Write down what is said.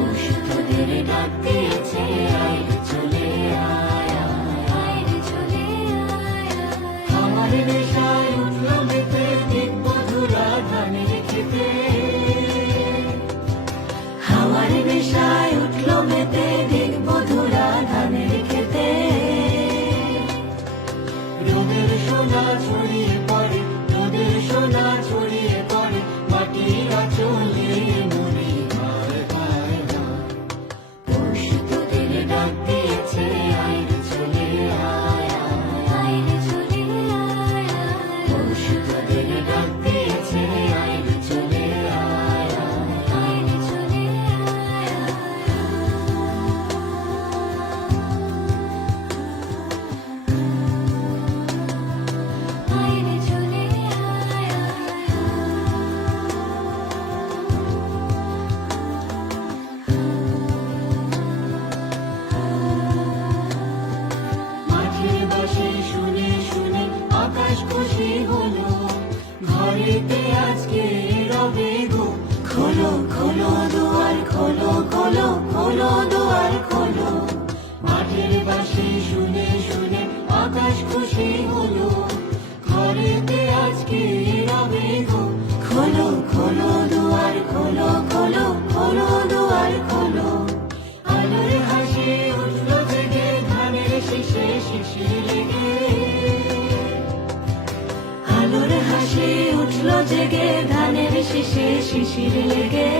পৌষ তোদের ডাক দিয়েছে, আয় রে চলে আয়, আয় রে চলে আয়। আমার নেশায় উঠল মেতে দিক মধুরা ধানের খেতে, হাওয়ার নেশায় উঠলো মেতে দিক মধুরা ধানের খেতে। রোদের সোনা ছড়িয়ে পড়ে, রোদের সোনা ছড়িয়ে পড়ে মাটির আঁচলে মরি হায় হায় হায়। পৌষ তোদের ডাক দিয়েছে, আয় রে চলে আয়, আয় রে চলে আয়। পৌষ তোদের ডাক দিয়েছে, আয় রে চলে আয়, আয় রে চলে আয়। আয় রে চলে আয়। মাঠের বাঁশি শুনে শুনে আকাশ খুশি হলো, ঘরেতে আজকে রবে গো। খোলো খোলো দুয়ার খোলো, খোলো খোলো দুয়ার খোলো। মাঠের বাঁশি শুনে শুনে আকাশ খুশি হলো, ঘরেতে আজকে রবে গো। খোলো খোলো দুয়ার খোলো, খোলো খোলো দুয়ার খোলো। আলোর হাসি উঠলো জেগে ধানের শীষে শিশির লেগে, আলোর হাসি উঠলো জেগে ধানের শীষে শিশির লেগে।